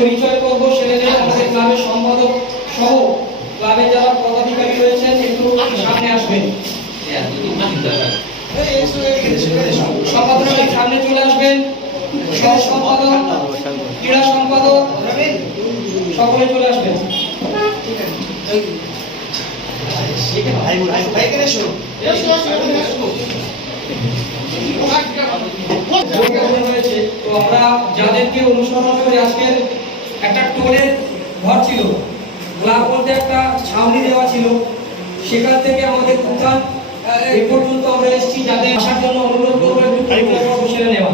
পরিচয় করবো সেটা আমাদের ক্লাবের সম্পাদক সহ ক্লাবে যারা পদাধিকারী রয়েছেন একটু সামনে আসবেন। সম্পাদক সামনে চলে আসবেন। সহ সম্পাদক, ক্রীড়া সম্পাদক সকলে চলে আসবেন। আমরা যাদেরকে অনুসরণ করে আজকের একটা টোলের ঘর ছিল, ক্লাব বলতে একটা ছাউনি দেওয়া ছিল, সেখান থেকে আমাদের উত্থান এই পর্যন্ত আমরা এসেছি। যাদের আসার জন্য অনুরোধ করবো একটু বসে নেওয়া।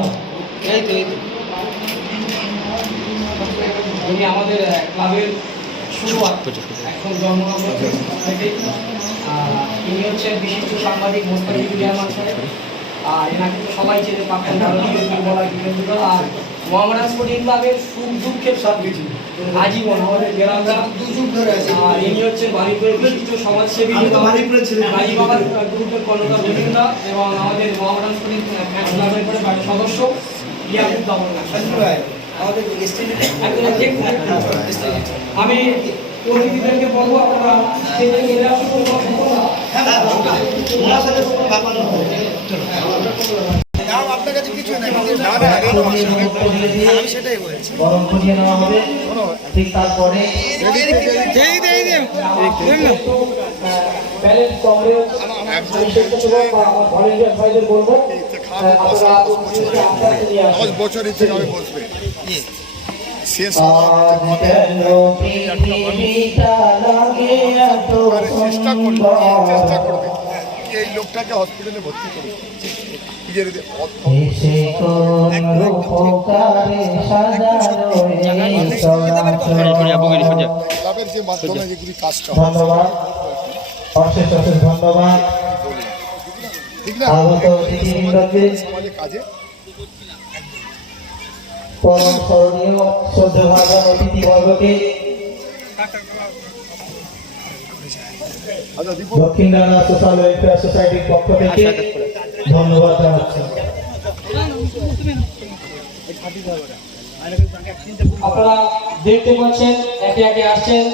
উনি আমাদের ক্লাবের শুরুয়াত, এখন জন্মগ্রহণ থেকে ইনি হচ্ছেন বিশিষ্ট সাংবাদিক মোস্তাফিজুর রহমান সাহেব। আর এনাকে তো সবাই চেনে, প্রাক্তন ভারতীয় ফুটবলার ক্রিকেটার। আর মোহামেডান স্পোর্টিং ক্লাবের সুখ দুঃখের সাথী আজীবন আমাদের গ্রামরা দুযুগ ধরে আছে। আর ইনি হচ্ছেন বালিপুরের বিশিষ্ট সমাজসেবী গাজী বাবার গ্রুপের কর্ণধার জমিনদা এবং আমাদের মোহামেডান স্পোর্টিং ক্লাবের সদস্য ইয়াকুব দামন। আমি অতিথিদেরকে বলবো আপনারা স্টেজে চলে আসুন। আপনার কাছে কিছু নেই, আমি সেটাই বলছি। ঠিক তারপরে বছরই থেকে আমি বসবে চেষ্টা করবে এই লোকটাকে হসপিটালে ভর্তি করবে। ক্লাবের যে মাধ্যমে যেগুলি কাজটা ধন্যবাদ, অশেষ অশেষ ধন্যবাদ। সমাজে কাজে পরম স্মরণীয় শ্রদ্ধাভাজন অতিথিবর্গকে দক্ষিণ ডানা সোশ্যাল ওয়েলফেয়ার সোসাইটির পক্ষ থেকে ধন্যবাদ জানাচ্ছি। আপনারা দেখতে পাচ্ছেন একে একে আসছেন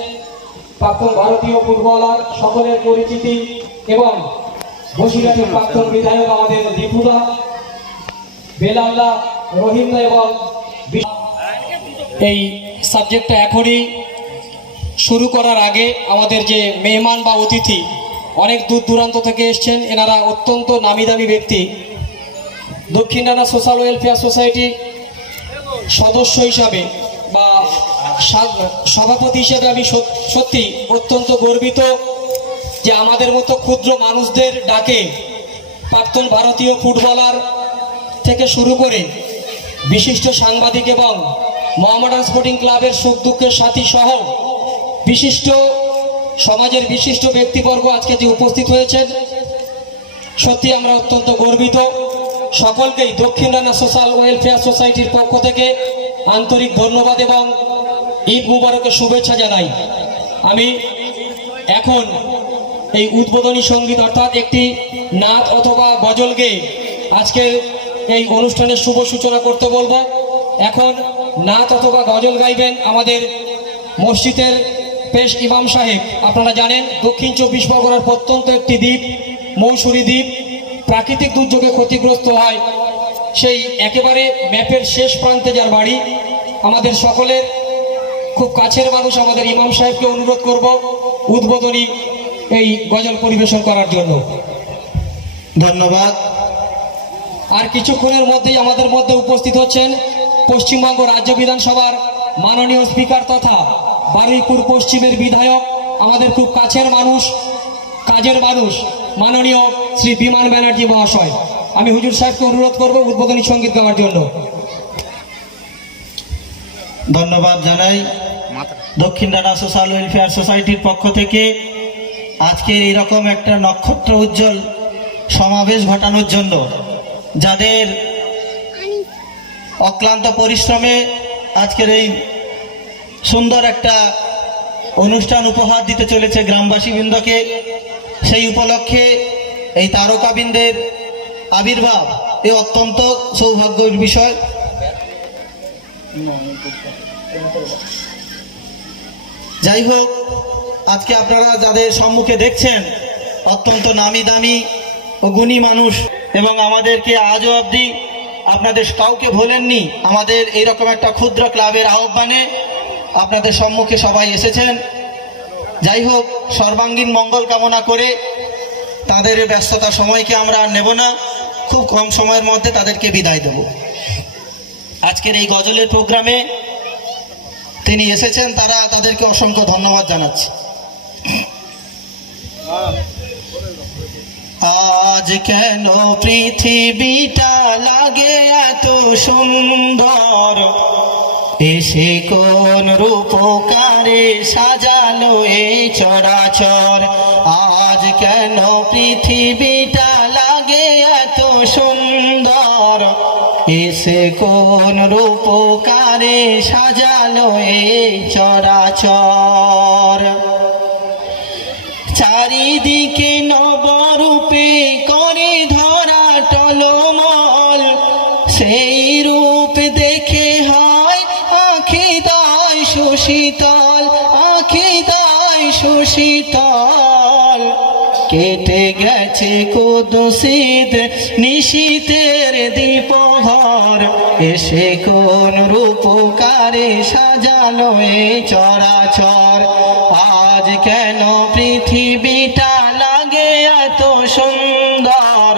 প্রাক্তন ভারতীয় ফুটবলার সকলের পরিচিতি এবং বসিরহাটের প্রাক্তন বিধায়ক আমাদের দীপুদা, বেলাল্লা, রহিমদা এবং এই সাবজেক্টটা এখনই শুরু করার আগে আমাদের যে মেহমান বা অতিথি অনেক দূর দূরান্ত থেকে এসছেন, এনারা অত্যন্ত নামি দামি ব্যক্তি। দক্ষিণ ডানা সোশ্যাল ওয়েলফেয়ার সোসাইটি সদস্য হিসাবে বা সভাপতি হিসেবে আমি সত্যি অত্যন্ত গর্বিত যে আমাদের মতো ক্ষুদ্র মানুষদের ডাকে প্রাক্তন ভারতীয় ফুটবলার থেকে শুরু করে বিশিষ্ট সাংবাদিক এবং মোহামেডান স্পোর্টিং ক্লাবের সুখ দুঃখের সাথী সহ বিশিষ্ট সমাজের বিশিষ্ট ব্যক্তিবর্গ আজকে যে উপস্থিত হয়েছেন, সত্যি আমরা অত্যন্ত গর্বিত। সকলকেই দক্ষিণ ডানা সোশ্যাল ওয়েলফেয়ার সোসাইটির পক্ষ থেকে আন্তরিক ধন্যবাদ এবং ঈদ মুবারকের শুভেচ্ছা জানাই। আমি এখন এই উদ্বোধনী সঙ্গীত অর্থাৎ একটি নাচ অথবা গজল গেয়ে আজকের এই অনুষ্ঠানের শুভ সূচনা করতে বলবো। এখন নাচ অথবা গজল গাইবেন আমাদের মসজিদের পেশ ইমাম সাহেব। আপনারা জানেন দক্ষিণ 24 পরগনার প্রত্যন্ত একটি দ্বীপ, মৌসুরী দ্বীপ, প্রাকৃতিক দুর্যোগে ক্ষতিগ্রস্ত হয়। সেই একেবারে ম্যাপের শেষ প্রান্তে যার বাড়ি, আমাদের সকলের খুব কাছের মানুষ আমাদের ইমাম সাহেবকে অনুরোধ করব উদ্বোধনী এই গজল পরিবেশন করার জন্য। ধন্যবাদ। আর কিছুক্ষণের মধ্যেই আমাদের মধ্যে উপস্থিত হচ্ছেন পশ্চিমবঙ্গ রাজ্য বিধানসভার মাননীয় স্পিকার তথা বারুইপুর পশ্চিমের বিধায়ক, আমাদের খুব কাছের মানুষ, কাজের মানুষ, মাননীয় শ্রী বিমান ব্যানার্জি মহাশয়। আমি হুজুর সাহেবকে অনুরোধ করব উদ্বোধনী সঙ্গীত গাওয়ার জন্য। ধন্যবাদ জানাই দক্ষিণ ডানা সোশ্যাল ওয়েলফেয়ার সোসাইটির পক্ষ থেকে আজকের এইরকম একটা নক্ষত্র উজ্জ্বল সমাবেশ ঘটানোর জন্য, যাদের অক্লান্ত পরিশ্রমে আজকের এই সুন্দর একটা অনুষ্ঠান উপহার দিতে চলেছে গ্রামবাসীবৃন্দকে। সেই উপলক্ষে এই তারকাবিন্দের আবির্ভাব এ অত্যন্ত সৌভাগ্যের বিষয়। যাই হোক, আজকে আপনারা যাদের সম্মুখে দেখছেন অত্যন্ত নামি দামি ও গুণী মানুষ, এবং আমাদেরকে আজও অবধি আপনাদের কাউকে ভোলেননি। আমাদের এইরকম একটা ক্ষুদ্র ক্লাবের আহ্বানে আপনাদের সম্মুখে সবাই এসেছেন। যাই হোক, সর্বাঙ্গীন মঙ্গল কামনা করে তাদের ব্যস্ততার সময়কে আমরা আর নেব না, খুব কম সময়ের মধ্যে তাদেরকে বিদায় দেব। আজকের এই গজলের প্রোগ্রামে তিনি এসেছেন, তাদেরকে অসংখ্য ধন্যবাদ জানাচ্ছি। আজ কেন পৃথিবীটা লাগে এত সুন্দর, এসে কোন রূপকারে সাজালো এই চরাচর। আজ কেন পৃথিবীটা লাগে এত সুন্দর, এসে কোন রূপকারে সাজালো এই চরাচর। চারিদিকে নবরূপে করে ধরা টলমল, সেই রূপ দেখে হয় আখিদায় সুশীতল, আখিদায় সুশীতল। কেটে গেছে কুদসিত নিশীতের দ্বীপহর, এসে কোন রূপকারে সাজালো এই চরাচর। আজ কেন পৃথিবীটা লাগে এত সুন্দর,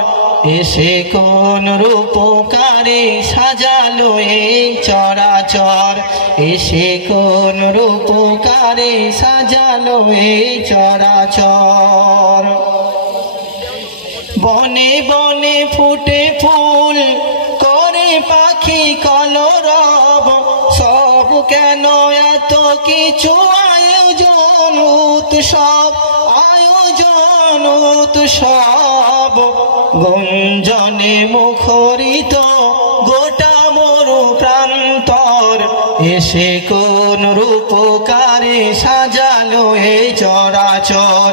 এসে কোন রূপকারে সাজালো এই চরাচর, এসে কোন রূপকারে সাজালো এই চরাচর। বনে বনে ফুটে ফুল, করে পাখি কলরব, সব কেন এত কিছু আয়োজন উৎসব, আয়োজন উৎসব। গুঞ্জনে মুখরিত গোটা মরু প্রান্তর, এসে কোন রূপকারে সাজালো এই চরাচর।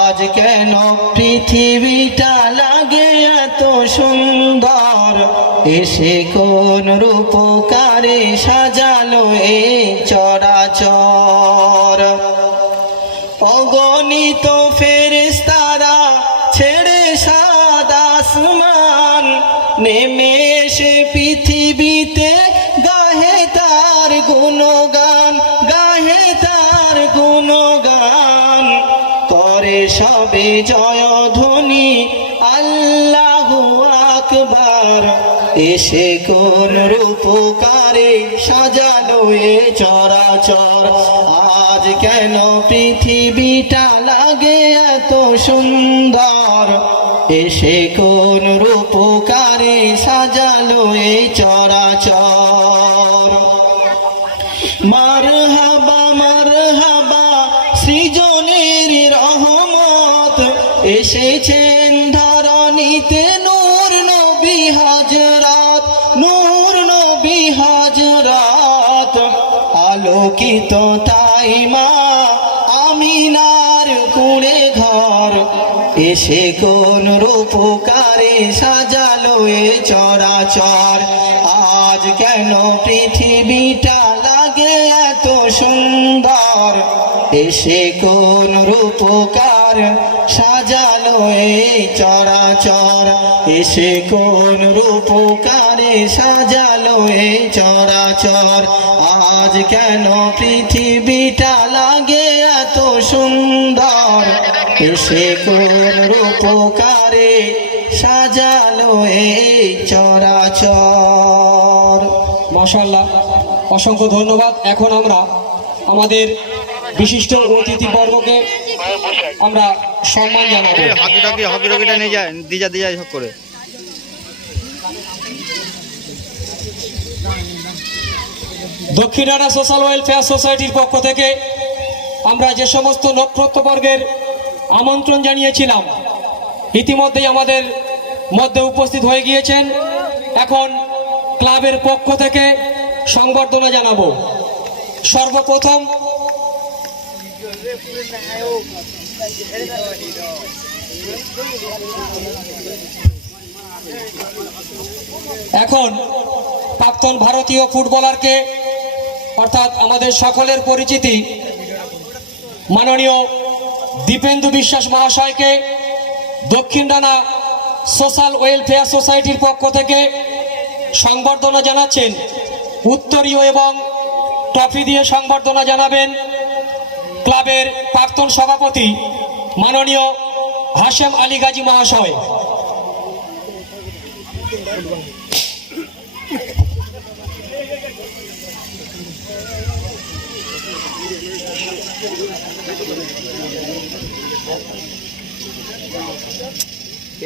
আজ কেন পৃথিবীটা লাগে এত সুন্দর, এসে কোন রূপকারে সাজালো এই চরাচর। অগণিত ফেরেশতারা ছেড়ে সাত আসমান, নেমে এসে পৃথিবীতে গাহে তার গুণগান, গাহে তার গুণগান। করে সবে জয়ধ্বনি আল্লাহু আকবার, এসে কোন রূপকারে সাজালো এ চরাচর। আজ কেন পৃথিবীটা লাগে এত সুন্দর, এসে কোন রূপকারে সাজালো এ চরাচর। মারহাবা মারহাবা সৃজনের রহমত, এসেছেন ধরণীতে নূর নবী হযরত, নূর নবী হযরত। আলোকিত তাই মা আমিনার কুঁড়ে ঘর, এসে কোন রূপকারে সাজালো এ চরাচর। আজ কেন পৃথিবীটা লাগে এত সুন্দর, এসে কোন রূপকার সাজালো এই চরাচর, এসে কোন রূপকারে সাজালো এই চরাচর। আজ কেন পৃথিবীটা লাগে এত সুন্দর, এসে কোন রূপকারে সাজালো এই চরাচর। মাশাআল্লাহ, অসংখ্য ধন্যবাদ। এখন আমরা আমাদের বিশিষ্ট অতিথিবর্গকে আমরা সম্মান জানাবো। হকিটা নিয়ে যায় দিয়ে যায় করে। দক্ষিণানা সোশ্যাল ওয়েলফেয়ার সোসাইটির পক্ষ থেকে আমরা যে সমস্ত নক্ষত্রবর্গের আমন্ত্রণ জানিয়েছিলাম ইতিমধ্যেই আমাদের মধ্যে উপস্থিত হয়ে গিয়েছেন। এখন ক্লাবের পক্ষ থেকে সংবর্ধনা জানাবো। সর্বপ্রথম এখন প্রাক্তন ভারতীয় ফুটবলারকে অর্থাৎ আমাদের সকলের পরিচিতি মাননীয় দীপেন্দু বিশ্বাস মহাশয়কে দক্ষিণ ডানা সোশ্যাল ওয়েলফেয়ার সোসাইটির পক্ষ থেকে সংবর্ধনা জানাচ্ছেন। উত্তরীয় এবং ট্রফি দিয়ে সংবর্ধনা জানাবেন ক্লাবের প্রাক্তন সভাপতি মাননীয় হাশেম আলী গাজী মহাশয়।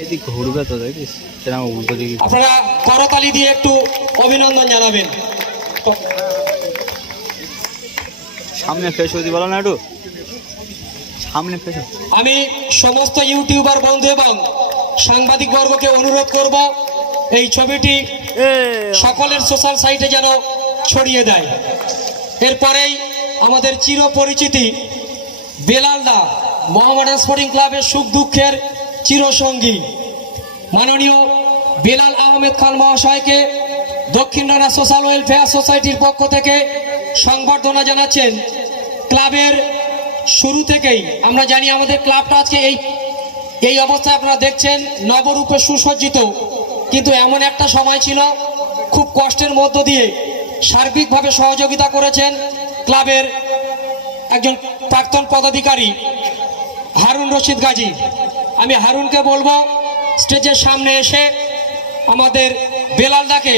এদিক ঘুরবে তো দেখিস, সেরকম উল্টো দিকে। আপনারা করতালি দিয়ে একটু অভিনন্দন জানাবেন। সামনে ফেস হতে বলো না, একটু সামনে ফেস। আমি সমস্ত ইউটিউবার বন্ধু এবং সাংবাদিক বর্গকে অনুরোধ করব এই ছবিটি সকলের সোশ্যাল সাইটে যেন ছড়িয়ে দেয়। এরপরেই আমাদের চিরপরিচিতি বেলাল দা, মোহামেডান স্পোর্টিং ক্লাবের সুখ দুঃখের চিরসঙ্গী মাননীয় বেলাল আহমেদ খান মহাশয়কে দক্ষিণ ডানা সোশ্যাল ওয়েলফেয়ার সোসাইটির পক্ষ থেকে সংবর্ধনা জানাচ্ছেন। ক্লাবের শুরু থেকেই আমরা জানি আমাদের ক্লাবটা আজকে এই অবস্থায় আপনারা দেখছেন নবরূপে সুসজ্জিত, কিন্তু এমন একটা সময় ছিল খুব কষ্টের মধ্য দিয়ে সার্বিকভাবে সহযোগিতা করেছেন ক্লাবের একজন প্রাক্তন পদাধিকারী হারুন রশিদ গাজী। আমি হারুনকে বলবো স্টেজের সামনে এসে আমাদের বেলাল দাকে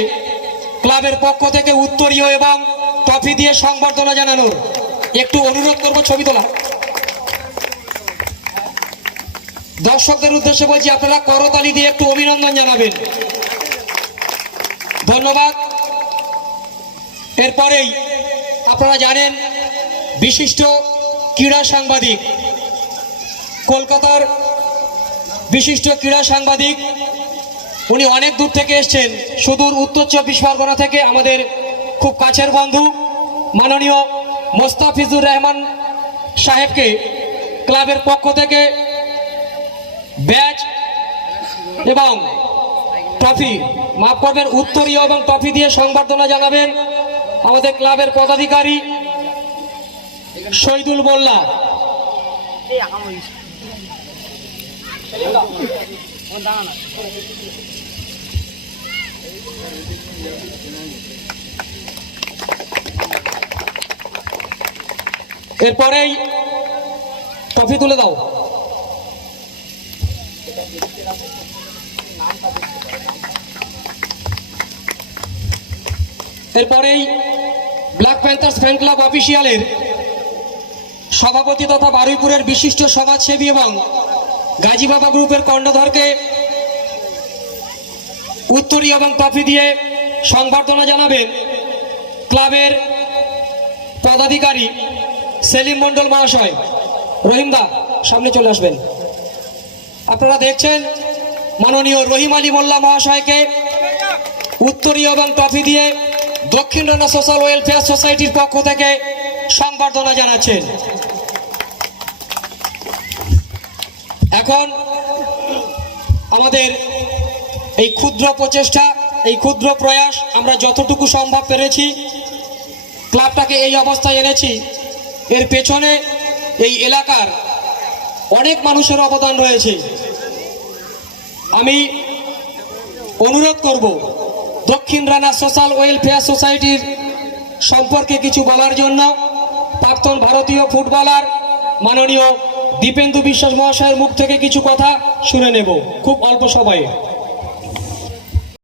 ক্লাবের পক্ষ থেকে উত্তরীয় এবং ট্রফি দিয়ে সংবর্ধনা জানানোর একটু অনুরোধ করব। ছবি তোলা। দর্শকদের উদ্দেশ্যে বলছি, আপনারা করতালি দিয়ে একটু অভিনন্দন জানাবেন। ধন্যবাদ। এরপরেই আপনারা জানেন বিশিষ্ট ক্রীড়া সাংবাদিক, কলকাতার বিশিষ্ট ক্রীড়া সাংবাদিক, উনি অনেক দূর থেকে এসছেন, সুদূর উত্তর 24 পরগনা থেকে, আমাদের খুব কাছের বন্ধু মাননীয় মোস্তাফিজুর রহমান সাহেবকে ক্লাবের পক্ষ থেকে ব্যাচ এবং ট্রফি, মাফ করবেন, উত্তরীয় এবং ট্রফি দিয়ে সংবর্ধনা জানাবেন আমাদের ক্লাবের পদাধিকারী শহীদুল মোল্লা। এরপরেই ট্রফি তুলে দাও। এরপরেই ব্ল্যাক প্যান্থার্স ফ্যান ক্লাব অফিসিয়ালের সভাপতি তথা বারুইপুরের বিশিষ্ট সমাজসেবী এবং গাজী বাবা গ্রুপের কর্ণধরকে উত্তরী এবং ট্রফি দিয়ে সংবর্ধনা জানাবেন ক্লাবের পদাধিকারী সেলিম মণ্ডল মহাশয়। রহিমদা সামনে চলে আসবেন। আপনারা দেখছেন মাননীয় রহিম আলী মোল্লা মহাশয়কে উত্তরীয় এবং ট্রফি দিয়ে দক্ষিণ ডানা সোশ্যাল ওয়েলফেয়ার সোসাইটির পক্ষ থেকে সংবর্ধনা জানাচ্ছেন। এখন আমাদের এই ক্ষুদ্র প্রচেষ্টা, এই ক্ষুদ্র প্রয়াস, আমরা যতটুকু সম্ভব পেরেছি ক্লাবটাকে এই অবস্থায় এনেছি, এর পেছনে এই এলাকার অনেক মানুষের অবদান রয়েছে। আমি অনুরোধ করব দক্ষিণ ডানা সোশ্যাল ওয়েলফেয়ার সোসাইটির সম্পর্কে কিছু বলার জন্য প্রাক্তন ভারতীয় ফুটবলার মাননীয় দীপেন্দু বিশ্বাস মহাশয়ের মুখ থেকে কিছু কথা শুনে নেব খুব অল্প সময়ে।